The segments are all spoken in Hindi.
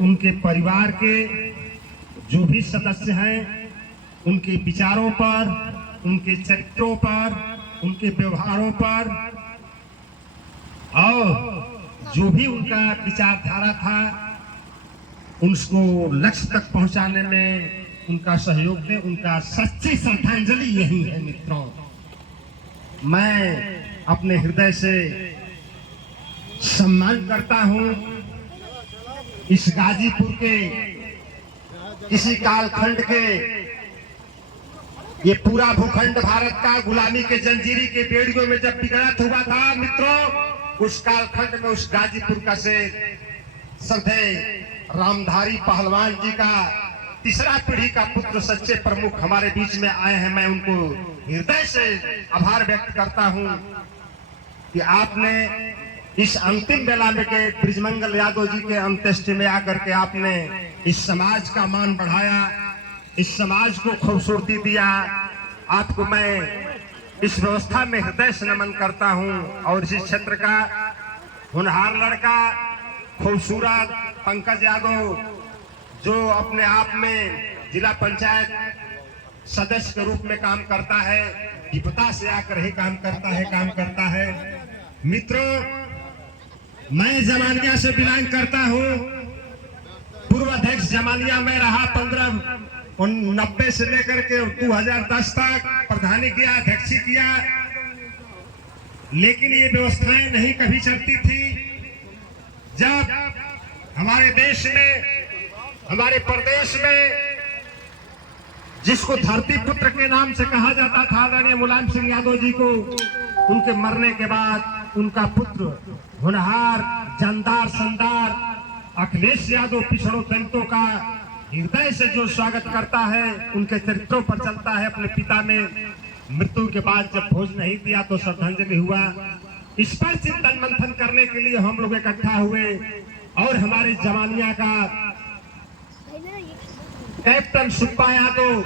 उनके परिवार के जो भी सदस्य हैं, उनके विचारों पर, उनके चरित्रों पर, उनके व्यवहारों पर और जो भी उनका विचारधारा था, उसको लक्ष्य तक पहुंचाने में उनका सहयोग दे। उनका सच्ची श्रद्धांजलि यही है मित्रों। मैं अपने हृदय से सम्मान करता हूं इस गाजीपुर के इसी कालखंड के, ये पूरा भूखंड भारत का गुलामी के जंजीरी के बेड़ियों में जब बिगड़त हुआ था मित्रों, उस कालखंड में उस गाजीपुर का से श्रद्धेय रामधारी पहलवान जी का तीसरा पीढ़ी का पुत्र सच्चे प्रमुख हमारे बीच में आए हैं। मैं उनको हृदय से आभार व्यक्त करता हूं कि आपने इस अंतिम बेला में के बृजमंगल यादव जी के अंत्येष्टि में आकर के आपने इस समाज का मान बढ़ाया, इस समाज को खूबसूरती दिया। आपको मैं इस व्यवस्था में हृदय से नमन करता हूं और इस क्षेत्र का होनहार लड़का खूबसूरत पंकज यादव, जो अपने आप में जिला पंचायत सदस्य के रूप में काम करता है, विपता से आकर ही काम करता है। मित्रों, मैं जमानिया से बिलोंग करता हूं। पूर्व अध्यक्ष जमानिया में रहा 1990 से लेकर के 2010 तक प्रधानी किया, अध्यक्षी किया, लेकिन ये व्यवस्थाएं नहीं कभी चलती थी। जब हमारे देश में, हमारे प्रदेश में जिसको धरती पुत्र के नाम से कहा जाता था, आदरणीय मुलायम सिंह यादव जी को, उनके मरने के बाद उनका पुत्र होनहार जानदार संदार अखिलेश यादव पिछड़ों दलितों का हृदय से जो स्वागत करता है, उनके चरित्रों पर चलता है। अपने पिता ने मृत्यु के बाद जब भोज नहीं दिया तो श्रद्धांजलि हुआ। इस पर चिंतन मंथन करने के लिए हम लोग इकट्ठा हुए और हमारे जमानिया का कैप्टन सुब्बा यादव,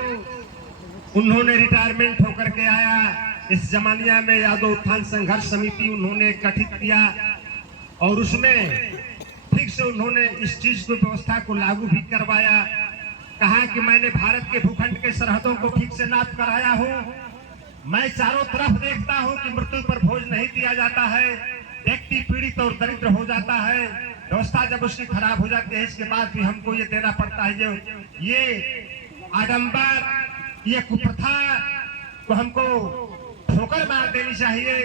उन्होंने रिटायरमेंट होकर के आया। इस जमानिया में यादव उत्थान संघर्ष समिति उन्होंने गठित किया और उसमें ठीक से उन्होंने इस चीज को, व्यवस्था को लागू भी करवाया। कहा कि मैंने भारत के भूखंड के सरहदों को ठीक से नाप कराया हूं। मैं चारों तरफ देखता हूं कि मृत्यु पर भोज नहीं दिया जाता है, व्यक्ति पीड़ित और दरिद्र हो जाता है। व्यवस्था जब उसकी खराब हो जाती है, इसके बाद भी हमको ये देना पड़ता है। ये आडंबर, ये कुप्रथा को हमको ठोकर मार देनी चाहिए,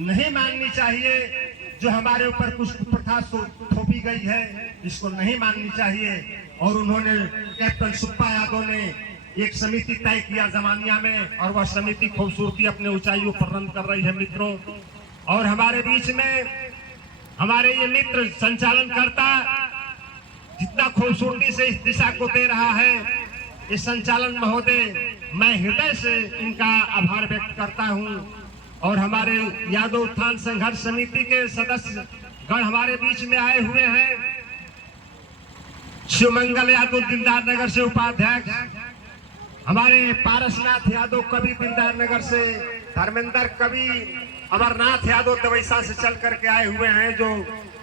नहीं माननी चाहिए। जो हमारे ऊपर कुछ कुप्रथा थोपी गई है, इसको नहीं माननी चाहिए। और उन्होंने, कैप्टन सुब्बा यादव ने एक समिति तय किया जमानिया में, और वह समिति खूबसूरती अपने ऊंचाइयों पर रन कर रही है मित्रों। और हमारे बीच में हमारे ये मित्र संचालन करता जितना खूबसूरती से इस दिशा को दे रहा है, इस संचालन महोदय, मैं हृदय से इनका आभार व्यक्त करता हूं। और हमारे यादव उत्थान संघर्ष समिति के सदस्य गण हमारे बीच में आए हुए हैं। शिवमंगल यादव दिलदार नगर से उपाध्यक्ष, हमारे पारसनाथ यादव कवि दिलदार नगर से, धर्मेंद्र कवि अमरनाथ यादव दवैसा से चल करके आए हुए हैं, जो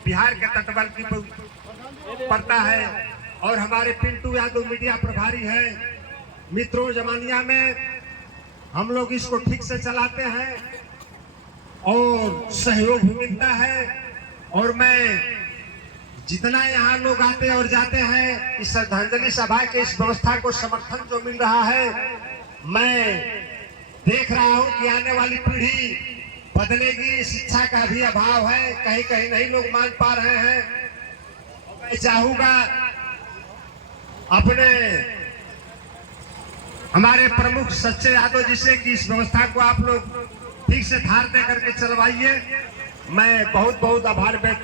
बिहार के तटवर्ती पड़ता है। और हमारे पिंटू यादव मीडिया प्रभारी है। मित्रों, जमानिया में हम लोग इसको ठीक से चलाते हैं और सहयोग भी मिलता है। और मैं जितना यहाँ लोग आते और जाते हैं, इस श्रद्धांजलि सभा के इस व्यवस्था को समर्थन जो मिल रहा है, मैं देख रहा हूँ कि आने वाली पीढ़ी बदलेगी। शिक्षा का भी अभाव है, कहीं कहीं नहीं लोग मान पा रहे हैं। मैं चाहूंगा अपने हमारे प्रमुख सच्चे यादव जी से कि इस व्यवस्था को आप लोग ठीक से धार दे करके चलवाइए। मैं बहुत बहुत आभार व्यक्त